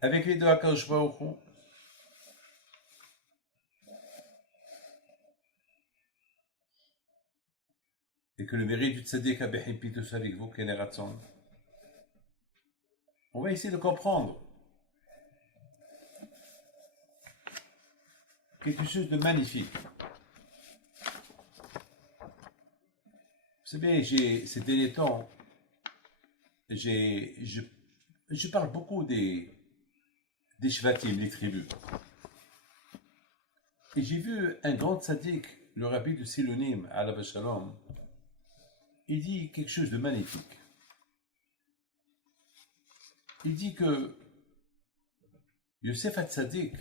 avec les deux Akadosh Baruch Hu, et que le mérite du tzaddik Abehim Pitus avec vous, Keneratson, on va essayer de comprendre quelque chose de magnifique. Vous savez, ces derniers temps, je parle beaucoup des Shvatim, les tribus. Et j'ai vu un grand tzaddik, le rabbi de Silonim, Alav Shalom, il dit quelque chose de magnifique. Il dit que Yosef HaTzadik,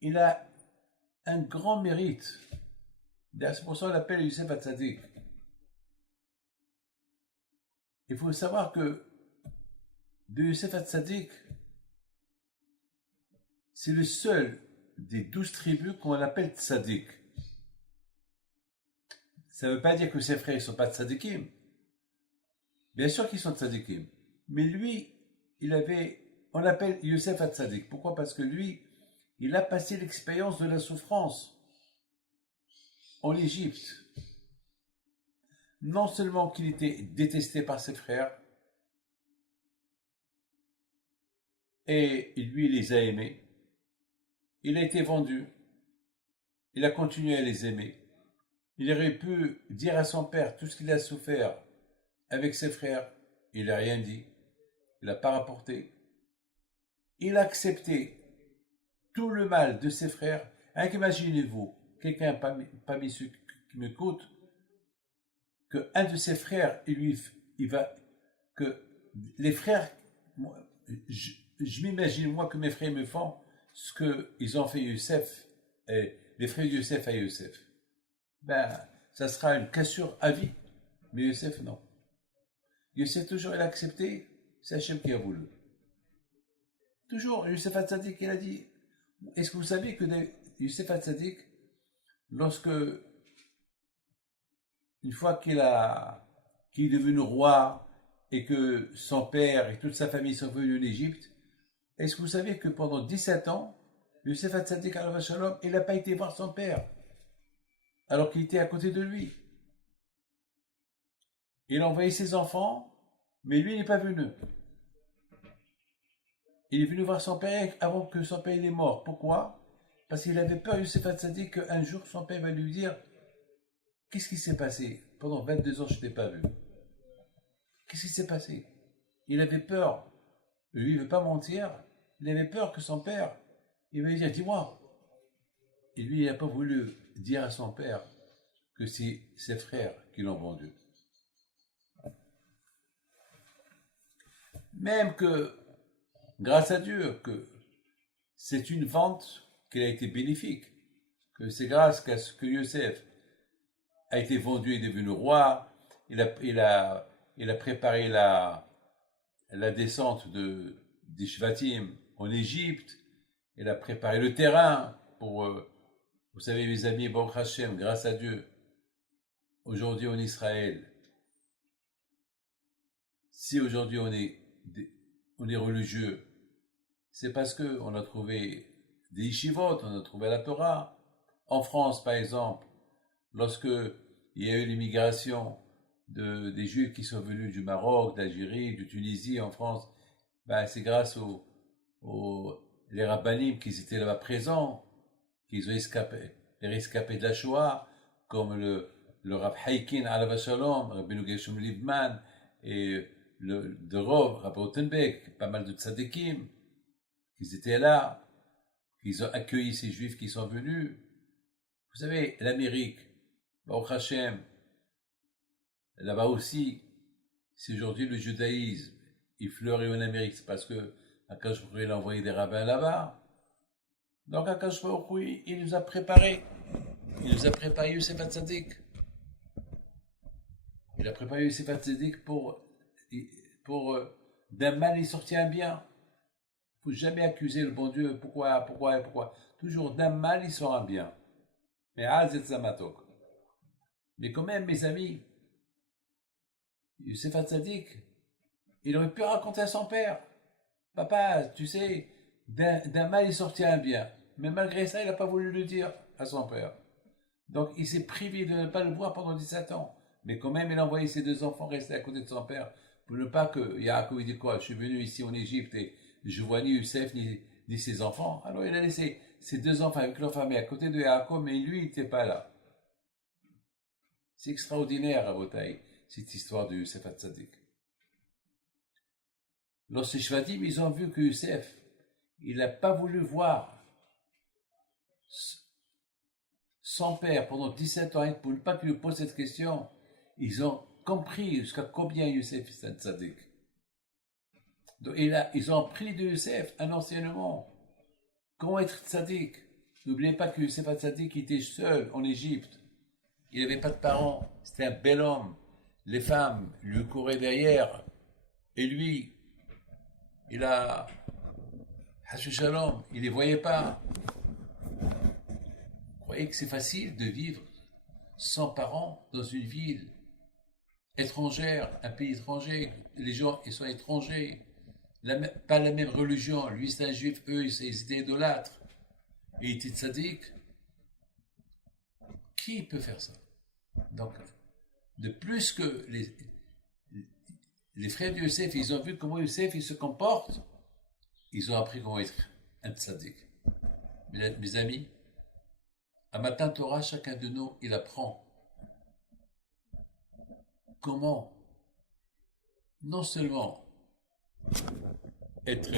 il a un grand mérite. C'est pour ça qu'on l'appelle Yosef HaTzadik. Il faut savoir que de Yosef HaTzadik, c'est le seul des 12 tribus qu'on appelle Tzadik. Ça ne veut pas dire que ses frères ne sont pas Tzadikim. Bien sûr qu'ils sont Tzadikim. Mais lui, on l'appelle Yosef HaTzadik. Pourquoi? Parce que lui, il a passé l'expérience de la souffrance en Égypte. Non seulement qu'il était détesté par ses frères, et lui, il les a aimés. Il a été vendu. Il a continué à les aimer. Il aurait pu dire à son père tout ce qu'il a souffert avec ses frères. Il n'a rien dit. Il n'a pas rapporté. Il a accepté tout le mal de ses frères. Imaginez-vous, quelqu'un parmi ceux qui m'écoutent, qu'un de ses frères, que les frères, je m'imagine moi que mes frères me font ce qu'ils ont fait Youssef, et les frères de Youssef à Youssef. Ça sera une cassure à vie. Mais Youssef, non. Youssef, toujours, il a accepté, c'est Hachem qui a voulu. Toujours, Youssef HaTzadik, il a dit, est-ce que vous savez que Youssef HaTzadik, une fois qu'il est devenu roi, et que son père et toute sa famille sont venus en Égypte, est-ce que vous savez que pendant 17 ans, Youssef HaTzadik, alav shalom, il n'a pas été voir son père, alors qu'il était à côté de lui. Il a envoyé ses enfants, mais lui, il n'est pas venu. Il est venu voir son père avant que son père est mort. Pourquoi? Parce qu'il avait peur, Youssef HaTzadik, qu'un jour son père va lui dire, qu'est-ce qui s'est passé? Pendant 22 ans, je ne t'ai pas vu. Qu'est-ce qui s'est passé? Il avait peur. Lui, il ne veut pas mentir. Il avait peur que son père, il va lui dire, dis-moi. Et lui, il n'a pas voulu dire à son père que c'est ses frères qui l'ont vendu. Même que, grâce à Dieu, que c'est une vente qui a été bénéfique, que c'est grâce à ce que Youssef a été vendu et devenu roi, il a préparé la descente des Shvatim en Égypte, il a préparé le terrain pour, vous savez mes amis, Baruch Hashem, grâce à Dieu, aujourd'hui en Israël, si aujourd'hui on est religieux, c'est parce qu'on a trouvé des yeshivot, on a trouvé la Torah. En France, par exemple, lorsque il y a eu l'immigration des Juifs qui sont venus du Maroc, d'Algérie, de Tunisie en France, c'est grâce les rabbinim qui étaient là-bas présents, qu'ils ont les rescapés de la Shoah, comme le Rav Haikin, alav shalom, Rabbeinu Gershom Livman, et de Rov, Rabbi Rothenbeck, pas mal de tzadikim, qui étaient là, qu'ils ont accueilli ces juifs qui sont venus. Vous savez, l'Amérique, Baruch Hashem, là-bas aussi, c'est aujourd'hui le judaïsme, il fleurit en Amérique, c'est parce que Akash Baruch Hu a envoyé des rabbins là-bas. Donc Akash Baruch Hu, il nous a préparé Yosef HaTzadik. Il a préparé Yosef HaTzadik pour d'un mal il sortit un bien. Il ne faut jamais accuser le bon Dieu, pourquoi. Toujours d'un mal il sort un bien. Mais Azet Zamatok. Mais quand même, mes amis, Youssef Hatzadik, il aurait pu raconter à son père, papa, tu sais, d'un mal est sorti un bien. Mais malgré ça, il n'a pas voulu le dire à son père. Donc il s'est privé de ne pas le voir pendant 17 ans. Mais quand même, il a envoyé ses 2 enfants rester à côté de son père pour ne pas que Yaakov dise quoi, je suis venu ici en Égypte et je vois ni Youssef ni ses enfants. Alors il a laissé ses 2 enfants avec leur famille à côté de Yaakov, mais lui, il n'était pas là. C'est extraordinaire, Rabotai, cette histoire de Youssef Hatzadik. Lorsque les Shvatim, ils ont vu que Youssef, il n'a pas voulu voir son père pendant 17 ans pour ne pas qu'il lui pose cette question, ils ont compris jusqu'à combien Youssef est un tzaddik. Donc, ils ont appris de Youssef un enseignement. Comment être tzaddik? N'oubliez pas que Youssef Hatzadik était seul en Égypte. Il n'avait pas de parents. C'était un bel homme. Les femmes lui couraient derrière. Et lui, il a... Hashu Shalom, il ne les voyait pas. Vous croyez que c'est facile de vivre sans parents dans une ville étrangère, un pays étranger? Les gens, ils sont étrangers. Pas la même religion. Lui, c'est un juif, eux, ils étaient idolâtres. Et il était tzaddik. Qui peut faire ça? Donc, de plus que les frères de Youssef, ils ont vu comment Youssef il se comporte, ils ont appris comment être un tzaddik. Mes amis, à Matin Torah, chacun de nous, il apprend comment non seulement être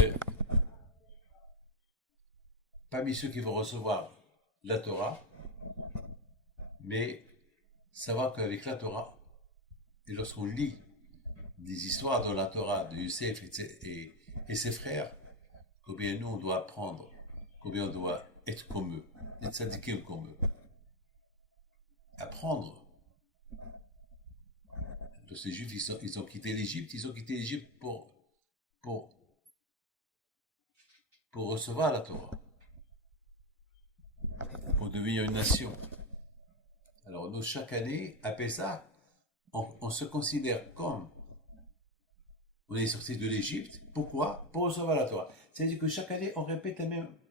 parmi ceux qui vont recevoir la Torah, mais savoir qu'avec la Torah, et lorsqu'on lit des histoires dans la Torah de Youssef et ses frères, combien nous on doit apprendre, combien on doit être comme eux, être tzadikim comme eux. Apprendre. Donc ces Juifs, ils ont quitté l'Égypte, pour recevoir la Torah, pour devenir une nation. Alors nous, chaque année, à Pessah, on se considère comme on est sorti de l'Égypte. Pourquoi? Pour recevoir la Torah. C'est-à-dire que chaque année, on répète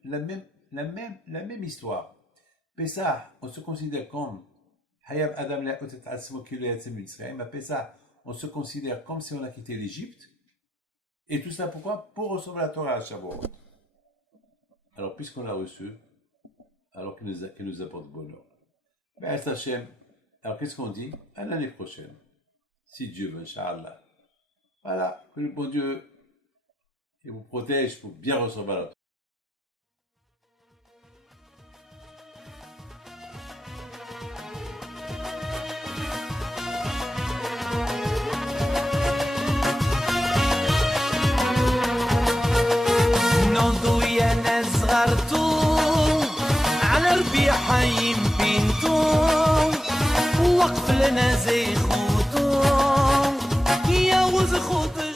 la même histoire. Pessah, on se considère comme Hayab Adam la otet atzmo ki lo yatzeh mitzrayim. À Pessah, on se considère comme si on a quitté l'Égypte. Et tout ça pourquoi? Pour recevoir la Torah à Shavuot. Alors, puisqu'on l'a reçu, alors qu'il nous apporte bonheur. Ben, Hashem. Alors, qu'est-ce qu'on dit? À l'année prochaine. Si Dieu veut, Inch'Allah. Voilà, que le bon Dieu vous protège pour bien recevoir la Torah. نوضوا يا ناس صغرتوا على ربيع يمكنتوا وقف لنا زي خوتو يا وز خوت